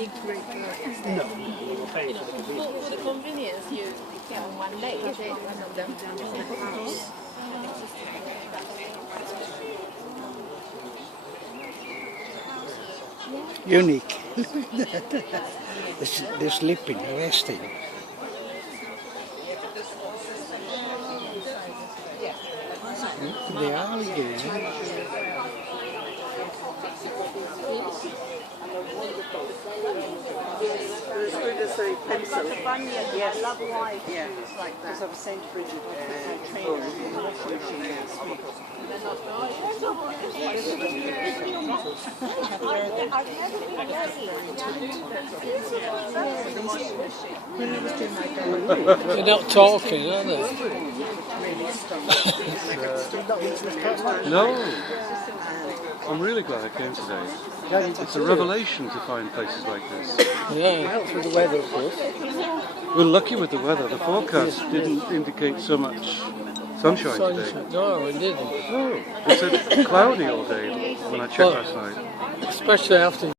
any great No. For the convenience, you can on one leg, is it? One of them. Unique. They're sleeping, resting. The alligator. There's a pencil. Yes. Yeah. Because I've sent Bridget a trainer in washing machines. They're not talking, are they? No, I'm really glad I came today. It's a revelation to find places like this. Yeah. For the weather, of course. We're lucky with the weather. The forecast didn't indicate so much sunshine today. No, it didn't. No, it said cloudy all day when I checked last night. Especially after